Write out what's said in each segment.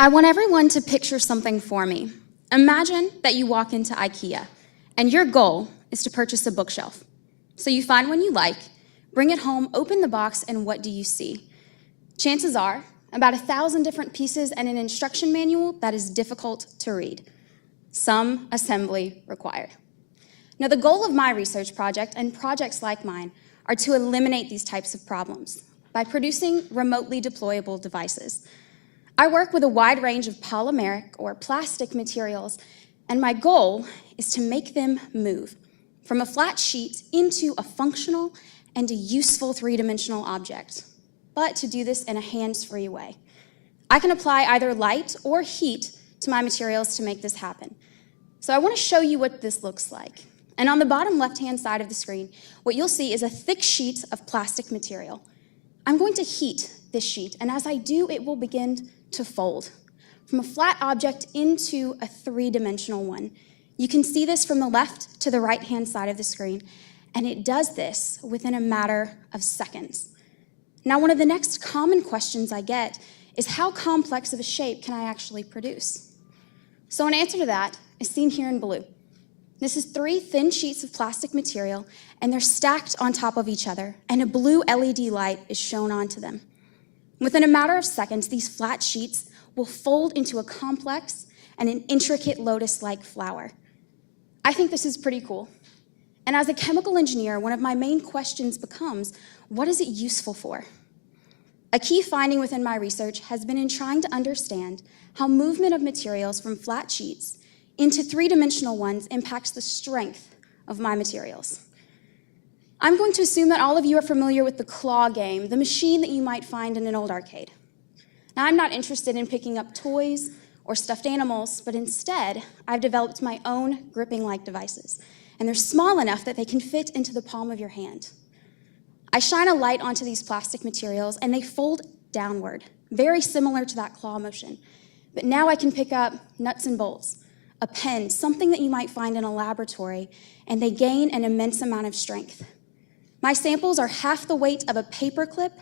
I want everyone to picture something for me. Imagine that you walk into IKEA, and your goal is to purchase a bookshelf. So you find one you like, bring it home, open the box, and what do you see? Chances are, about 1,000 different pieces and an instruction manual that is difficult to read. Some assembly required. Now, the goal of my research project and projects like mine are to eliminate these types of problems by producing remotely deployable devices. I work with a wide range of polymeric or plastic materials, and my goal is to make them move from a flat sheet into a functional and a useful three-dimensional object, but to do this in a hands-free way. I can apply either light or heat to my materials to make this happen. So I want to show you what this looks like. And on the bottom left-hand side of the screen, what you'll see is a thick sheet of plastic material. I'm going to heat this sheet, and as I do, it will begin to fold from a flat object into a three-dimensional one. You can see this from the left to the right-hand side of the screen, and it does this within a matter of seconds. Now, one of the next common questions I get is how complex of a shape can I actually produce? So an answer to that is seen here in blue. This is 3 thin sheets of plastic material, and they're stacked on top of each other, and a blue LED light is shown onto them. Within a matter of seconds, these flat sheets will fold into a complex and an intricate lotus-like flower. I think this is pretty cool. And as a chemical engineer, one of my main questions becomes, what is it useful for? A key finding within my research has been in trying to understand how movement of materials from flat sheets into three-dimensional ones impacts the strength of my materials. I'm going to assume that all of you are familiar with the claw game, the machine that you might find in an old arcade. Now, I'm not interested in picking up toys or stuffed animals, but instead, I've developed my own gripping-like devices, and they're small enough that they can fit into the palm of your hand. I shine a light onto these plastic materials, and they fold downward, very similar to that claw motion. But now I can pick up nuts and bolts, a pen, something that you might find in a laboratory, and they gain an immense amount of strength. My samples are half the weight of a paper clip,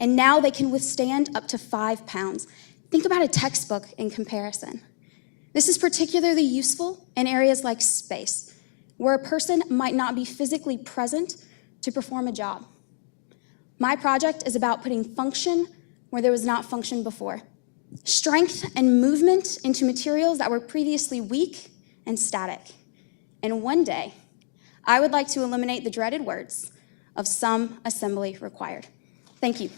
and now they can withstand up to 5 pounds. Think about a textbook in comparison. This is particularly useful in areas like space, where a person might not be physically present to perform a job. My project is about putting function where there was not function before, strength and movement into materials that were previously weak and static. And one day, I would like to eliminate the dreaded words of some assembly required. Thank you.